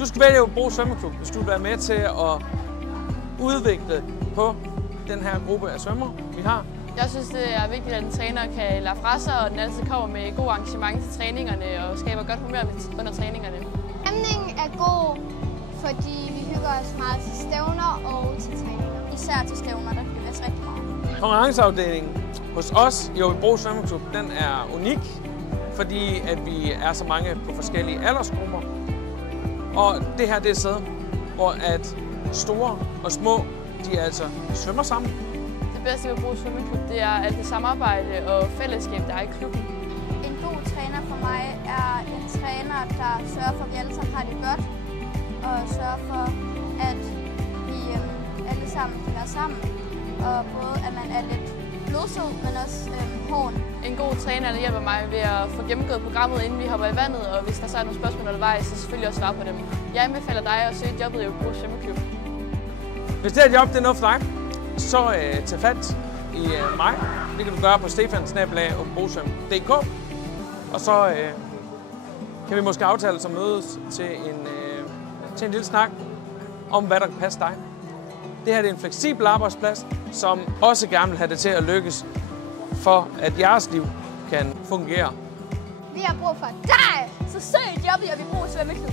Du skal vælge Hobro Svømmeklub, hvis du vil være med til at udvikle på den her gruppe af svømmere, vi har. Jeg synes, det er vigtigt, at en træner kan lade fra sig, og den altid kommer med god engagement til træningerne og skaber godt humør under træningerne. Stemningen er god, fordi vi hygger os meget til stævner og til træninger. Især til stævner, der hygger os rigtig meget. Konkurrenceafdelingen hos os i Hobro Svømmeklub, den er unik, fordi at vi er så mange på forskellige aldersgrupper. Og det her det er et sted, hvor at store og små, de altså svømmer sammen. Det bedste ved Hobro Svømmeklub, det er alt det samarbejde og fællesskab, der er i klubben. En god træner for mig er en træner, der sørger for, at vi alle sammen har det godt, og sørger for, at vi alle sammen kan være sammen, og både at man er lidt blodsød, men også hård. En god træner, der hjælper mig ved at få gennemgået programmet, inden vi hopper i vandet, og hvis der så er nogle spørgsmål undervejs, så selvfølgelig også svare på dem. Jeg anbefaler dig at søge jobbet i Hobro Svømmeklub. Hvis det her job det er noget for dig, så tag fat i mig. Det kan du gøre på stefan@hobrosvøm.dk. Og så kan vi måske aftale os at mødes til en lille snak om, hvad der kan passe dig. Det her det er en fleksibel arbejdsplads, som også gerne vil have det til at lykkes, for at jeres liv kan fungere. Vi har brug for dig, så søg jobbet i Hobro Svømmeklub.